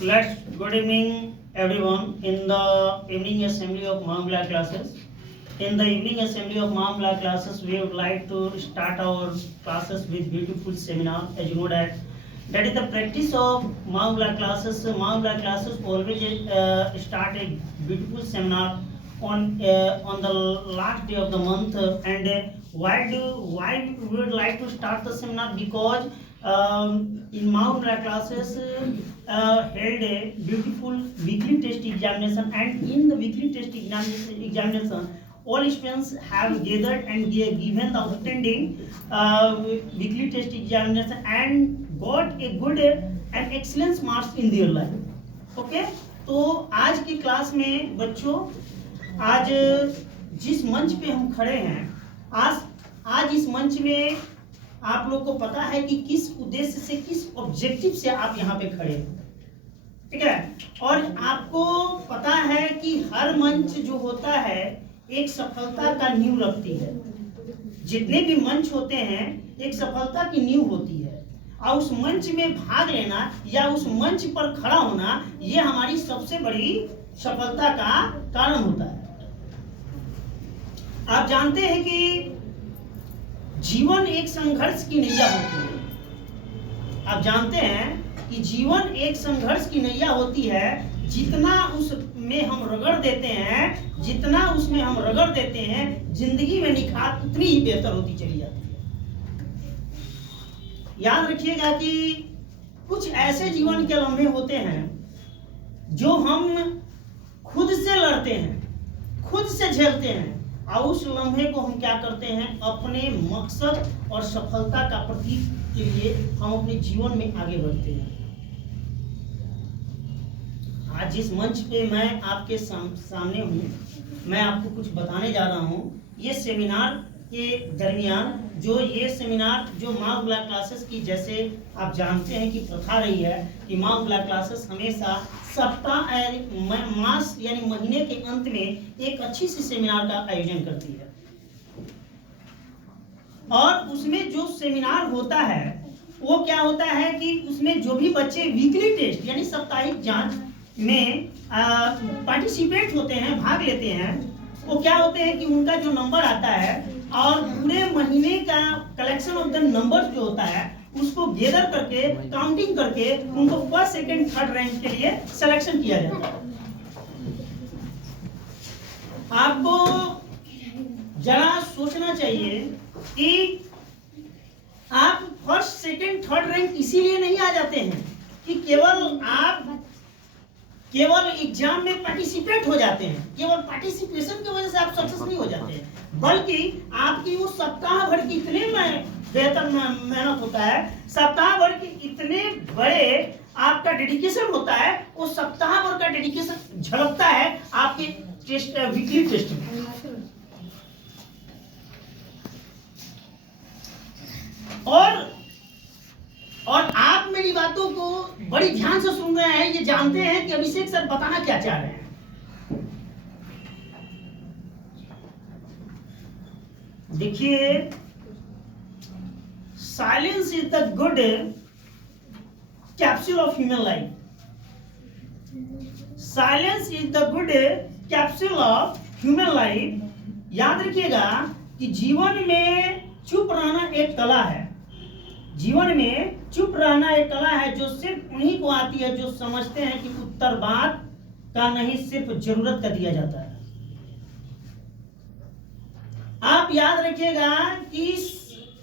Good evening, everyone. In the evening assembly of Mahamla classes, we would like to start our classes with beautiful seminar. As you know that is the practice of Mahamla classes. Mahamla classes always start a beautiful seminar on the last day of the month. And why we would like to start the seminar? Because in Mahamla classes held a beautiful weekly test examination, and in the weekly test examination all students have gathered and given the outstanding weekly test examination and got a good and excellent marks in their life. Okay, तो आज की class में बच्चों, आज जिस मंच पे हम खड़े हैं, आज इस मंच में आप लोग को पता है कि किस उद्देश्य से, किस ऑब्जेक्टिव से आप यहाँ पे खड़े हैं, ठीक है। और आपको पता है कि हर मंच जो होता है एक सफलता का नींव रखती है। जितने भी मंच होते हैं एक सफलता की नींव होती है, और उस मंच में भाग लेना या उस मंच पर खड़ा होना ये हमारी सबसे बड़ी सफलता का कारण होता है। आप जानते हैं कि जीवन एक संघर्ष की नैया होती है। आप जानते हैं कि जीवन एक संघर्ष की नैया होती है। जितना उसमें हम रगड़ देते हैं, जिंदगी में निखार उतनी ही बेहतर होती चली जाती है। याद रखिएगा कि कुछ ऐसे जीवन के लम्हे होते हैं जो हम खुद से लड़ते हैं, खुद से झेलते हैं, और उस लम्हे को हम क्या करते हैं, अपने मकसद और सफलता का प्रतीक के लिए हम अपने जीवन में आगे बढ़ते हैं। आज जिस मंच पे मैं आपके सामने हूँ, मैं आपको कुछ बताने जा रहा हूँ। ये सेमिनार के दरमियान ये सेमिनार जो माँ बुला क्लासेस की, जैसे आप जानते हैं कि प्रथा रही है कि माँ बुला क्लासेस हमेशा सप्ताह मास यानी महीने के अंत में एक अच्छी सी सेमिनार का आयोजन करती है। और उसमें जो सेमिनार होता है वो क्या होता है कि उसमें जो भी बच्चे वीकली टेस्ट यानी साप्ताहिक जांच में पार्टिसिपेट होते हैं, भाग लेते हैं, वो क्या होते हैं कि उनका जो नंबर आता है और पूरे महीने का कलेक्शन ऑफ द नंबर्स जो होता है उसको गैदर करके, काउंटिंग करके उनको फर्स्ट, सेकंड, थर्ड रैंक के लिए सिलेक्शन किया जाता है। आपको जरा सोचना चाहिए कि आप फर्स्ट, सेकंड, थर्ड रैंक इसीलिए नहीं आ जाते हैं कि केवल एग्जाम में पार्टिसिपेट हो जाते हैं, केवल पार्टिसिपेशन की वजह से आप सक्सेस नहीं हो जाते हैं, बल्कि आपकी वो सप्ताह भर की इतने बेहतर मेहनत होता है, सप्ताह भर के इतने बड़े आपका डेडिकेशन होता है, वो सप्ताह भर का डेडिकेशन झलकता है आपके टेस्ट, वीकली टेस्ट में। और आप मेरी बातों को बड़ी ध्यान से सुन रहे हैं, ये जानते हैं कि अभिषेक सर बताना क्या चाह रहे हैं। देखिए, silence is the good capsule of human life. Silence is the good capsule of human life. याद रखिएगा कि जीवन में चुप रहना एक कला है। जीवन में चुप रहना एक कला है जो सिर्फ उन्हीं को आती है जो समझते हैं कि उत्तर बात का नहीं, सिर्फ जरूरत का दिया जाता है। आप याद रखिएगा कि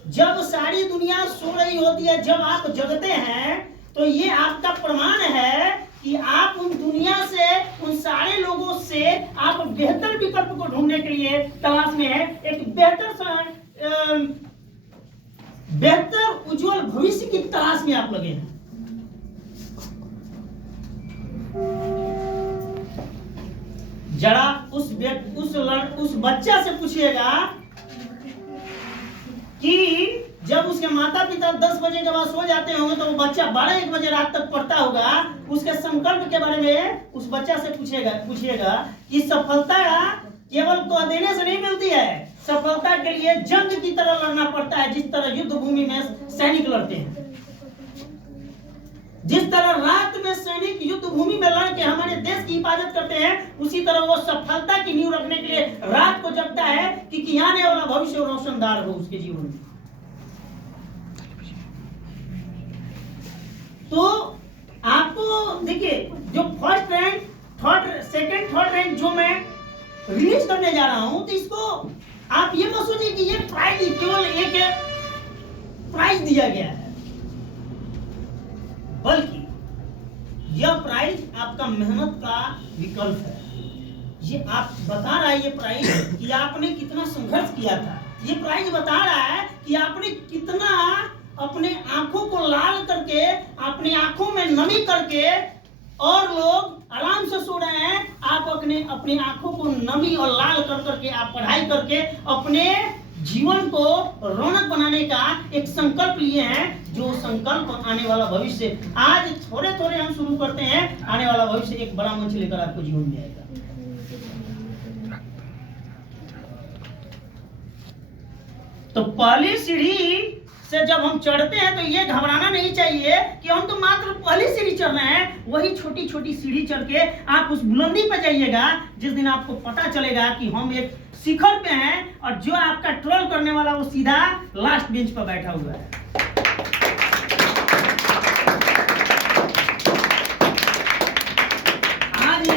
जब सारी दुनिया सो रही होती है, जब आप जगते हैं, तो ये आपका प्रमाण है कि आप उन दुनिया से, उन सारे लोगों से आप बेहतर विकल्प को ढूंढने के लिए तलाश में है, एक बेहतर उज्जवल भविष्य की तलाश में आप लगे हैं। जरा उस बच्चा से पूछिएगा कि जब उसके माता पिता 10 बजे के बाद सो जाते होंगे तो वो बच्चा 12-1 बजे रात तक पढ़ता होगा। उसके संकल्प के बारे में उस बच्चा से पूछिएगा कि सफलता केवल कह देने से नहीं मिलती है, सफलता के लिए जंग की तरह लड़ना पड़ता है। जिस तरह युद्ध भूमि में सैनिक लड़ते हैं, जिस तरह रात में सैनिक युद्ध हिफाजत करते हैं, उसी तरह वो सफलता की नींव रखने के लिए रात को जगता है कि आने वाला भविष्य रोशनदार हो उसके जीवन में। तो आपको देखिए, जो first rank, second third rank जो मैं रिलीज करने जा रहा हूं, तो इसको आप ये मत सोचिए कि ये प्राइज केवल एक प्राइज दिया गया है, बल्कि यह प्राइज आपका मेहनत का विकल्प है। ये आप बता रहा है, ये प्राइज कि आपने कितना संघर्ष किया था। ये प्राइज बता रहा है कि आपने कितना अपने आंखों को लाल करके, अपनी आंखों में नमी करके, और लोग आराम से सो रहे हैं, आप अपनी आंखों को नमी और लाल कर करके आप पढ़ाई करके अपने जीवन को रौनक बनाने का एक संकल्प लिए हैं, जो संकल्प आने वाला भविष्य, आज थोड़े थोड़े हम शुरू करते हैं, आने वाला भविष्य एक बड़ा मंच लेकर आपको जीवन में आएगा। तो पहली सीढ़ी से जब हम चढ़ते हैं तो ये घबराना नहीं चाहिए कि हम तो मात्र पहली सीढ़ी चढ़ रहे हैं। वही छोटी छोटी सीढ़ी चढ़ के आप उस बुलंदी पे जाइएगा, जिस दिन आपको पता चलेगा कि हम एक शिखर पे हैं, और जो आपका ट्रोल करने वाला वो सीधा लास्ट बेंच पर बैठा हुआ है। आज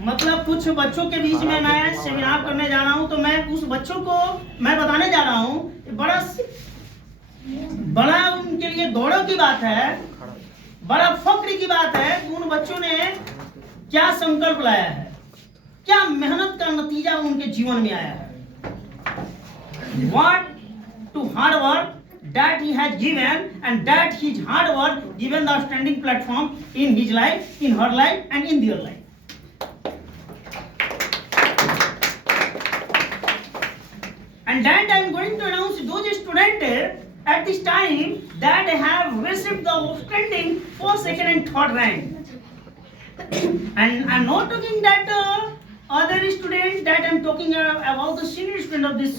मतलब कुछ बच्चों के बीच में मैं सेमिनार करने जा रहा हूं, तो मैं उस बच्चों को मैं बताने जा रहा हूं, बड़ा उनके लिए गौरव की बात है, बड़ा फक्र की बात है कि उन बच्चों ने क्या संकल्प लाया है, क्या मेहनत का नतीजा उनके जीवन में आया है। What to hard work that he has given, and that his hard work given the standing platform in his life, in her life, and in their life. And that I am going to announce those students at this time that have received the outstanding first, second, and third rank. And I am not talking that other students, that I am talking about the senior student of this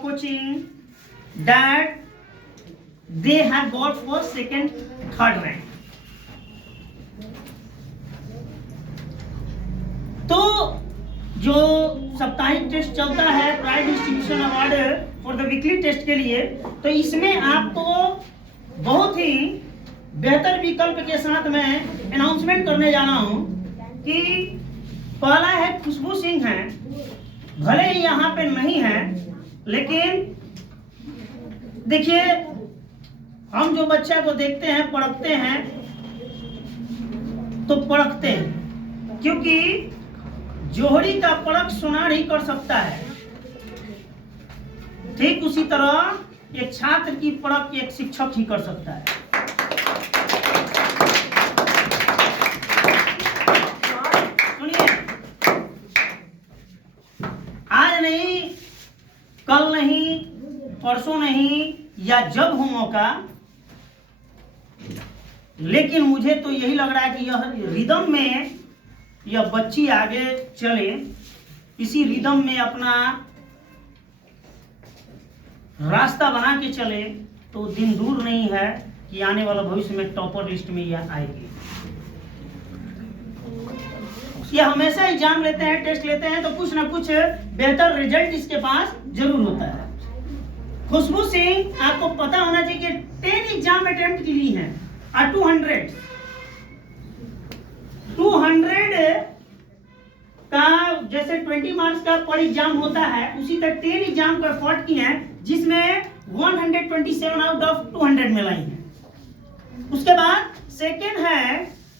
coaching, that they have got first, second, third rank. तो जो साप्ताहिक test चलता है prize distribution award for the weekly test के लिए, तो इसमें आपको बहुत ही बेहतर विकल्प के साथ मैं अनाउंसमेंट करने जा रहा हूं कि पहला है खुशबू सिंह है, भले ही यहाँ पे नहीं है, लेकिन देखिए हम जो बच्चा को देखते हैं, पढ़ते हैं, तो पढ़ते हैं क्योंकि जोहरी का परख सुनार ही कर सकता है। ठीक उसी तरह एक छात्र की परख एक शिक्षक ही कर सकता है। सुनिए, आज नहीं, कल नहीं, परसों नहीं, या जब हो मौका, लेकिन मुझे तो यही लग रहा है कि यह रिदम में यह बच्ची आगे चले, इसी रिदम में अपना रास्ता बना के चले, तो दिन दूर नहीं है कि आने वाला भविष्य में टॉपर लिस्ट में यह आएगी। ये हमेशा एग्जाम लेते हैं, टेस्ट लेते हैं, तो कुछ ना कुछ बेहतर रिजल्ट इसके पास जरूर होता है। खुशबू सिंह, आपको पता होना चाहिए कि 10 एग्जाम अटेम्प्ट की ली है और 200 का जैसे 20 मार्क्स का पर एग्जाम होता है, उसी तरह 10 एग्जाम का एफर्ट किए हैं, जिसमें 127 आउट ऑफ 200 में लाई है। उसके बाद सेकंड है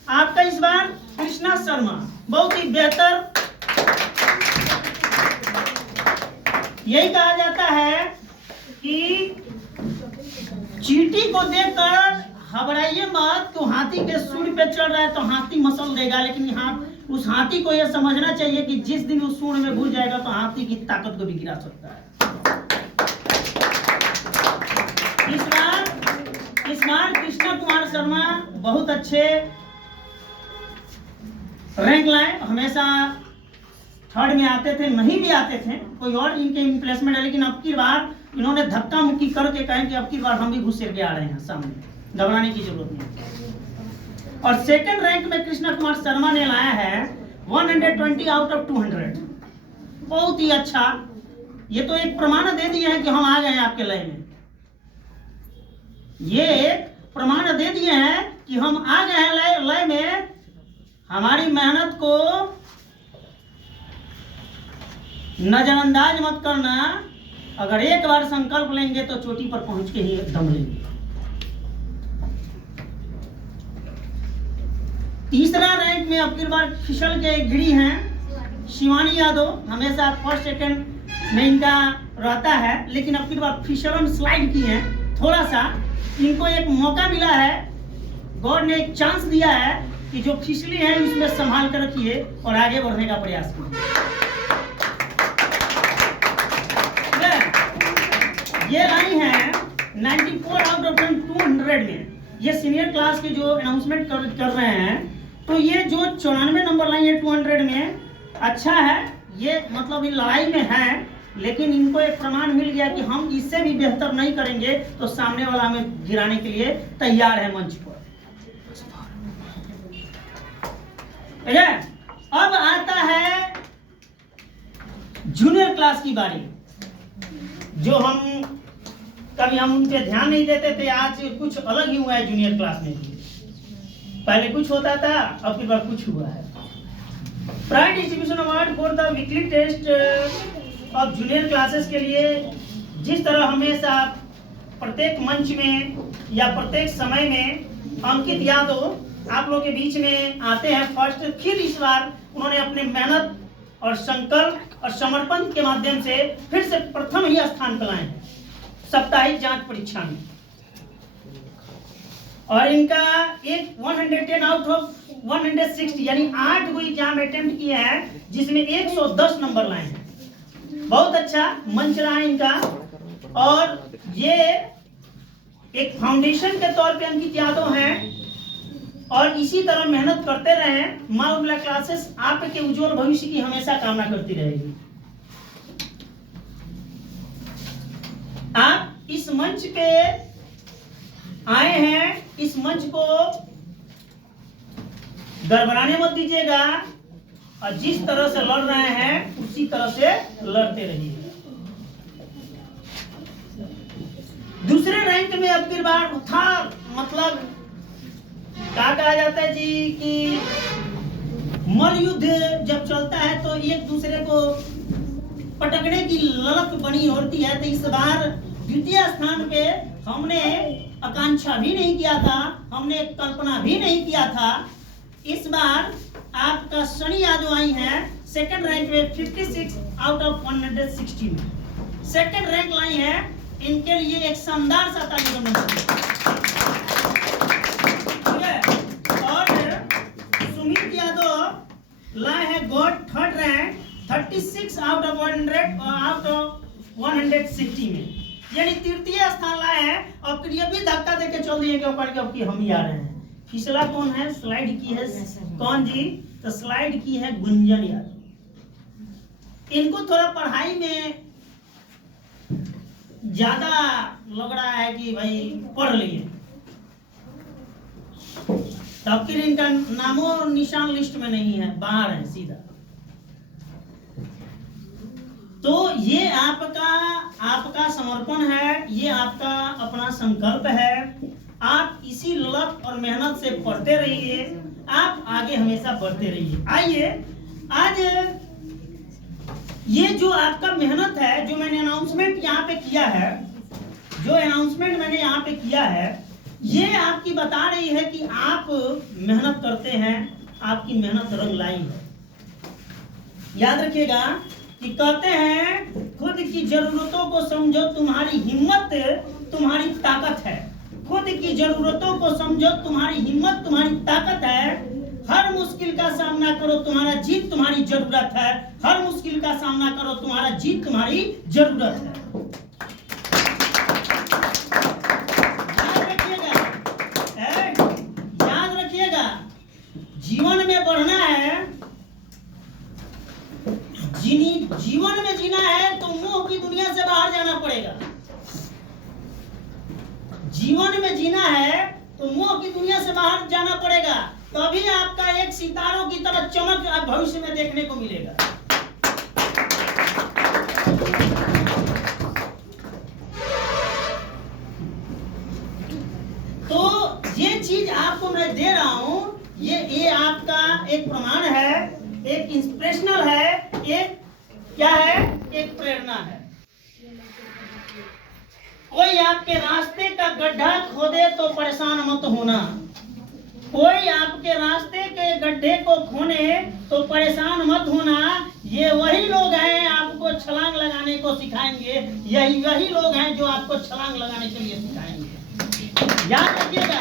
आपका इस बार कृष्णा शर्मा, बहुत ही बेहतर। यही कहा जाता है कि चींटी को देखकर घबराइए मत, तो हाथी के सूंड पे चढ़ रहा है तो हाथी मसल देगा, लेकिन यहाँ उस हाथी को यह समझना चाहिए कि जिस दिन उस सूंड में घुस जाएगा तो हाथी की ताकत को भी गिरा सकता है। इस बार कृष्णा कुमार शर्मा बहुत अच्छे रैंक लाए। हमेशा थर्ड में आते थे, नहीं भी आते थे, कोई और इनके प्लेसमेंट है, लेकिन अब की बार इन्होंने धक्का मुक्की करके कहा कि अब की बार हम भी घुस के आ रहे हैं सामने, घबराने की जरूरत नहीं। और सेकंड रैंक में कृष्णा कुमार शर्मा ने लाया है 120 आउट ऑफ 200। बहुत ही अच्छा, ये तो एक प्रमाण दे दिए हैं कि हम आ गए हैं आपके लय में। ये एक प्रमाण दे दिए हैं कि हम आ गए हैं लय में। हमारी मेहनत को नजरअंदाज मत करना। अगर एक बार संकल्प लेंगे तो चोटी पर पहुंच के ही दम लेंगे। तीसरा रैंक में अब की बार फिसल के गिरी हैं शिवानी यादव। हमेशा फर्स्ट सेकंड में इनका रहता है, लेकिन अब की बार फिसलन स्लाइड की है थोड़ा सा। इनको एक मौका मिला है, गॉड ने एक चांस दिया है कि जो फिसली है उसमें संभाल कर रखिए और आगे बढ़ने का प्रयास कीजिए। ये लाई है 94 आउट ऑफ 200 में। ये सीनियर क्लास के जो अनाउंसमेंट कर रहे हैं, तो ये जो 94 नंबर लाई है 200 में, अच्छा है। ये मतलब इन लड़ाई में है, लेकिन इनको एक प्रमाण मिल गया कि हम इससे भी बेहतर नहीं करेंगे तो सामने वाला हमें गिराने के लिए तैयार है मंच पर। अब आता है जूनियर क्लास की बारी, जो कभी हम उन पे ध्यान नहीं देते थे। आज कुछ अलग ही हुआ है जूनियर क्लास में भी। पहले कुछ होता था, अब की बार कुछ हुआ है। Prize distribution award for the weekly test of junior classes के लिए जिस तरह हमेशा प्रत्येक मंच में या प्रत्येक समय में अंकित यादव आप लोगों के बीच में आते हैं फर्स्ट, फिर इस बार उन्होंने अपने मेहनत और संकल्प और समर्पण के माध्यम से फिर से प्रथम ही स्थान पर लाए हैं साप्ताहिक जांच परीक्षा में। और इनका एक 110 आउट ऑफ 160 यानी 8 एग्जाम अटेम्प्ट किए हैं, जिसमें 110 नंबर लाए हैं। बहुत अच्छा मंच रहा है इनका। और ये एक फाउंडेशन के तौर पे अंकित यादव हैं और इसी तरह मेहनत करते रहे। माँ उर्मिला क्लासेस आपके उज्जवल भविष्य की हमेशा कामना करती रहेगी। आप इस मंच पे आए हैं, इस मंच को गड़बड़ाने मत दीजिएगा और जिस तरह से लड़ रहे हैं उसी तरह से लड़ते रहिए। दूसरे रैंक में अब की बार था, मतलब क्या कहा जाता है जी कि मल युद्ध जब चलता है तो एक दूसरे को पटकने की ललक बनी होती है। तो इस बार द्वितीय स्थान पे हमने आकांक्षा भी नहीं किया था, हमने कल्पना भी नहीं किया था। इस बार आपका सनी यादव आई हैं सेकंड रैंक में 56 आउट ऑफ 160 में सेकंड रैंक लाई है। इनके लिए एक शानदार सा ताली बजाइए। और सुमित यादव लाए हैं God third rank 36 out of 100 out of 160 में, यानी तृतीय स्थान लाए हैं। और फिर ये भी धक्का देके चल दिए कि हम ही आ रहे हैं। फिसला कौन है, स्लाइड की है कौन जी? तो स्लाइड की है गुंजन यादव। इनको थोड़ा पढ़ाई में ज्यादा लग रहा है कि भाई पढ़ लिए, तब फिर इनका नामो निशान लिस्ट में नहीं है, बाहर है सीधा। तो ये आपका समर्पण है, ये आपका अपना संकल्प है। आप इसी ललक और मेहनत से पढ़ते रहिए, आप आगे हमेशा बढ़ते रहिए। आइए आज ये जो आपका मेहनत है, जो मैंने अनाउंसमेंट यहाँ पे किया है, ये आपकी बता रही है कि आप मेहनत करते हैं, आपकी मेहनत रंग लाई है। याद रखिएगा कि कहते हैं खुद की जरूरतों को समझो, तुम्हारी हिम्मत तुम्हारी ताकत है। खुद की जरूरतों को समझो, तुम्हारी हिम्मत तुम्हारी ताकत है। हर मुश्किल का सामना करो, तुम्हारा जीत तुम्हारी जरूरत है। हर मुश्किल का सामना करो, तुम्हारा जीत तुम्हारी जरूरत है। याद रखिएगा, जीवन में बढ़ना है, जीवन में जीना है तो मोह की दुनिया से बाहर जाना पड़ेगा। जीवन में जीना है तो मोह की दुनिया से बाहर जाना पड़ेगा, तभी आपका एक सितारों की तरह चमक आप भविष्य में देखने को मिलेगा। तो ये चीज आपको मैं दे रहा हूं, ये आपका एक प्रमाण है, एक इंस्पिरेशनल है, एक क्या है, एक प्रेरणा है। कोई आपके रास्ते का गड्ढा खोदे तो परेशान मत होना, कोई आपके रास्ते के गड्ढे को खोने तो परेशान मत होना। ये वही लोग हैं आपको छलांग लगाने को सिखाएंगे, यही लोग हैं जो आपको छलांग लगाने के लिए सिखाएंगे। याद रखिएगा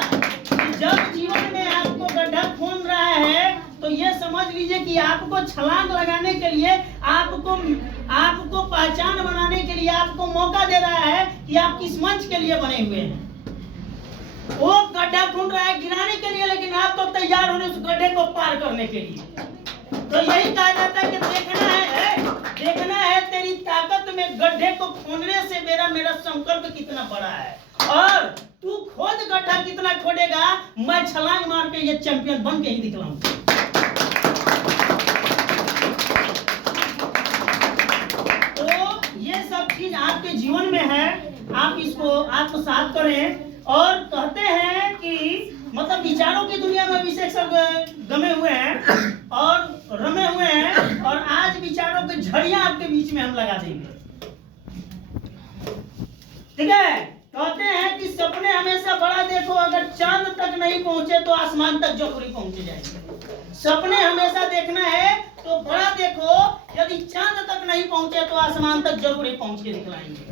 कि जब जीवन में आपको गड्ढा खोन रहा है तो ये समझ लीजिए कि आपको छलांग लगाने के लिए, आपको पहचान बनाने के लिए आपको मौका दे रहा है कि आप किस मंच के लिए बने हुए हैं। वो गड्ढा ढूंढ रहा है गिराने के लिए, लेकिन आप तो तैयार होने उस गड्ढे को पार करने के लिए। तो यही कहा जाता है कि देखना है तेरी ताकत में गड्ढे को खोदने से मेरा संकल्प कितना बड़ा है, और तू खोद गड्ढा कितना खोदेगा, मैं छलांग मार के ये चैंपियन बन के ही दिखलाऊंगा। तो ये सब चीज आपके जीवन में है, आप इसको आत्मसात करें। और कहते हैं कि मतलब विचारों की दुनिया में अभिषेक सब गमे हुए हैं और रमे हुए हैं, और आज विचारों की झड़ियां आपके बीच में हम लगा देंगे। ठीक है, कहते हैं कि सपने हमेशा बड़ा देखो, अगर चांद तक नहीं पहुंचे तो आसमान तक जरूर पहुंचे जाएंगे। सपने हमेशा देखना है तो बड़ा देखो, यदि चांद तक नहीं पहुंचे तो आसमान तक जरूर पहुंच के दिखलाएंगे।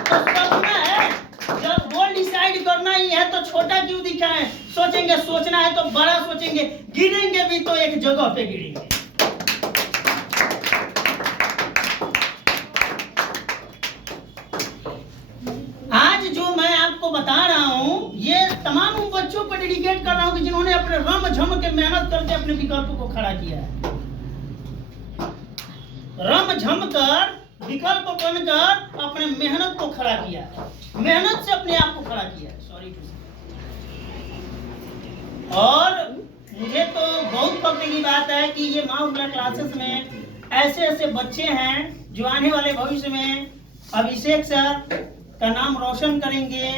तो सपना है, जब गोल डिसाइड करना ही है तो छोटा क्यों दिखाएं, सोचेंगे, सोचना है तो बड़ा सोचेंगे, गिरेंगे भी तो एक जगह पे गिरेंगे। आज जो मैं आपको बता रहा हूं, ये तमाम उन बच्चों पर डेडिकेट कर रहा हूं कि जिन्होंने अपने रम झम के मेहनत करके अपने विकल्प को खड़ा किया है। रम झम कर, विकल्प बनकर अपने मेहनत को खड़ा किया, मेहनत से अपने आप को खड़ा किया। Sorry too. और मुझे तो बहुत फख्र की बात है कि ये माँ उगला क्लासेस में ऐसे बच्चे हैं जो आने वाले भविष्य में अभिषेक सर का नाम रोशन करेंगे।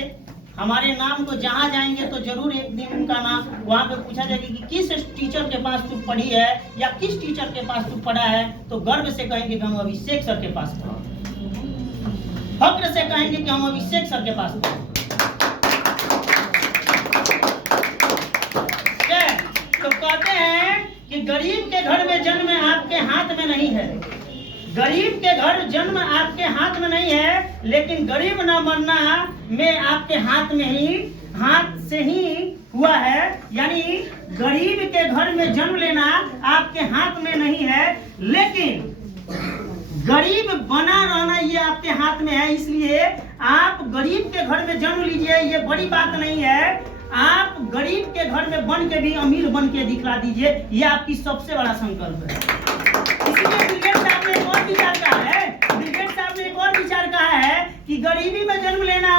हमारे नाम को जहाँ जाएंगे तो जरूर एक दिन उनका नाम वहाँ पे पूछा जाएगा कि किस टीचर के पास तू पढ़ी है या किस टीचर के पास तू पढ़ा है, तो गर्व से कहेंगे कि हम अभिषेक सर के पास पढ़े, फख्र से कहेंगे कि हम अभिषेक सर के पास पढ़े। तो कहते हैं कि गरीब के घर में जन्म आपके हाथ में नहीं है, गरीब के घर जन्म आपके हाथ में नहीं है, लेकिन गरीब न मरना में आपके हाथ से ही हुआ है। यानी गरीब के घर में जन्म लेना आपके हाथ में नहीं है, लेकिन गरीब बना रहना ये आपके हाथ में है। इसलिए आप गरीब के घर में जन्म लीजिए, ये बड़ी बात नहीं है। आप गरीब के घर में बन के भी अमीर बन के दिखला दीजिए, ये आपकी सबसे बड़ा संकल्प है। इसलिए ब्रिगेड साहब ने एक और विचार कहा है कि गरीबी में जन्म लेना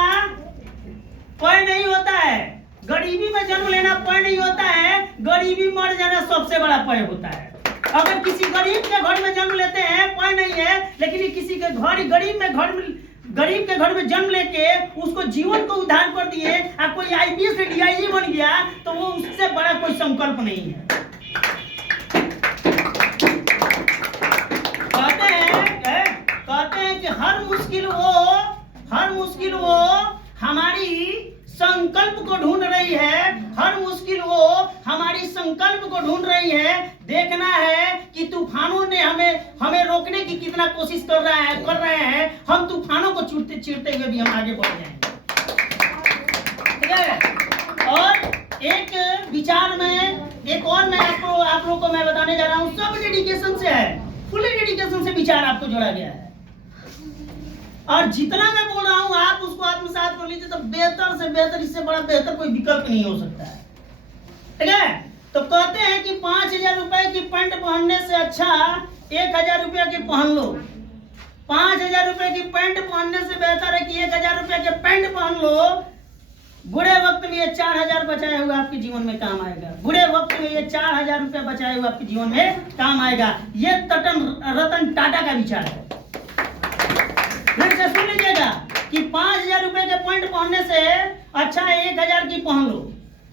पय नहीं होता है, गरीबी में जन्म लेना पय नहीं होता है, गरीबी मर जाना सबसे बड़ा पय होता है। अगर किसी गरीब के घर में जन्म लेते हैं पय नहीं है, लेकिन किसी के गरीब के घर में जन्म लेके उसको जीवन को उद्धार कर दिए और कोई आईपीएस से डीआईजी बन गया, तो वो उससे बड़ा कोई संकल्प नहीं है। कहते हैं कि हर मुश्किल वो हमारी संकल्प को ढूंढ रही है, हर मुश्किल वो हमारी संकल्प को ढूंढ रही है। देखना है कि तूफानों ने हमें रोकने की कितना कोशिश कर रहे हैं। हम तूफानों को चीरते हुए भी हम आगे बढ़ जाएंगे। ठीक है। और एक विचार में एक और मैं आप लोगों को मैं बताने जा रहा हूँ, सब डेडिकेशन से है, फुल डेडिकेशन से विचार आपको जोड़ा गया है। और जितना मैं बोल रहा हूँ आप उसको आत्मसात कर लीजिए, तो बेहतर से बेहतर, इससे बड़ा बेहतर कोई विकल्प नहीं हो सकता है। ठीक है। तो कहते हैं कि 5,000 रुपए की पैंट पहनने से अच्छा 1,000 रुपया की पहन लो। 5,000 रुपए की पैंट पहनने से बेहतर है कि 1,000 रुपया के पैंट पहन लो। बुरे वक्त में ये 4000 बचाए हुए आपके जीवन में काम आएगा। बुरे वक्त में ये 4000 रुपए बचाए हुए आपके जीवन में काम आएगा। ये रतन टाटा का विचार है। फिर से सुन लीजिएगा कि 5000 रुपए के पैंट पहनने से अच्छा है 1000 की पहन लो।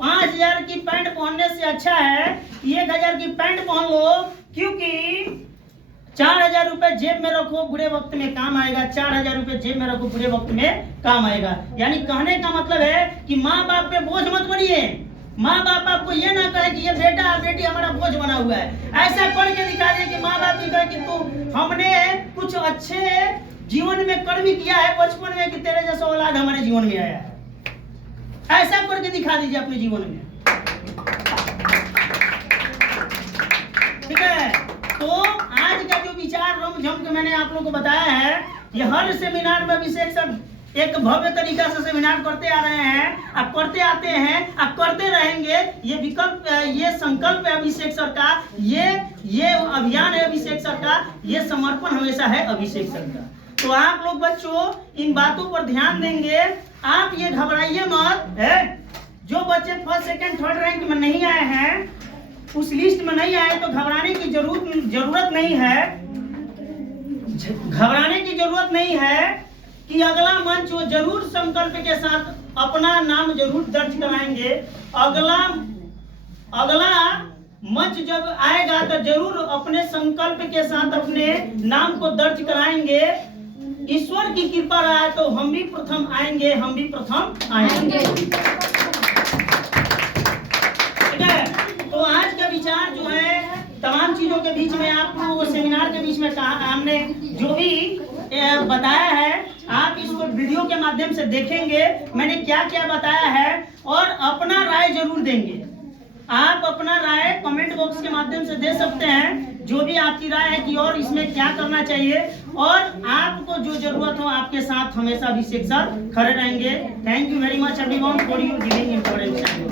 5000 की पैंट पहनने से अच्छा है 1000 की पैंट पहन लो, क्योंकि 4000 रुपए जेब में रखो, बुरे वक्त में काम आएगा। 4000 रुपए जेब में रखो, बुरे वक्त में काम आएगा। यानी कहने का मतलब है कि माँ बाप पे बोझ मत बनिए। माँ बाप आपको ये ना कहे कि ये बेटा बेटी हमारा बोझ बना हुआ है। ऐसा करके दिखा दे कि माँ बाप भी कहे कि तू हमने कुछ अच्छे जीवन में कर्म किया है बचपन में, कि तेरे जैसा औलाद हमारे जीवन में आया है। ऐसा करके दिखा दीजिए अपने जीवन में, ठीक है। तो आज का जो विचार रमझम के मैंने आप लोगों को बताया है, ये हर सेमिनार में अभिषेक सर एक भव्य तरीका से सेमिनार करते आ रहे हैं, अब करते आते हैं, अब करते रहेंगे। ये विकल्प, ये संकल्प है अभिषेक सर का, ये अभियान है अभिषेक सर का, ये समर्पण हमेशा है अभिषेक सर का। तो आप लोग बच्चों इन बातों पर ध्यान देंगे। आप ये घबराइए मत है। जो बच्चे फर्स्ट सेकंड थर्ड रैंक में नहीं आए हैं, उस लिस्ट में नहीं आए, तो घबराने की जरूरत नहीं है। घबराने की जरूरत नहीं है कि अगला मंच वो जरूर संकल्प के साथ अपना नाम जरूर दर्ज कराएंगे। अगला मंच जब आएगा तो जरूर अपने संकल्प के साथ अपने नाम को दर्ज कराएंगे। ईश्वर की कृपा रहा तो हम भी प्रथम आएंगे, हम भी प्रथम आएंगे। ठीक है। तो आज का विचार जो है, तमाम चीजों के बीच में आप लोगों को सेमिनार के बीच में कहा, हमने जो भी बताया है आप इसको वीडियो के माध्यम से देखेंगे मैंने क्या क्या बताया है, और अपना राय जरूर देंगे। आप अपना राय कमेंट बॉक्स के माध्यम से दे सकते हैं, जो भी आपकी राय है कि और इसमें क्या करना चाहिए, और आपको जो जरूरत हो आपके साथ हमेशा अभिषेक सर खड़े रहेंगे। Thank you very much everyone for you giving importance.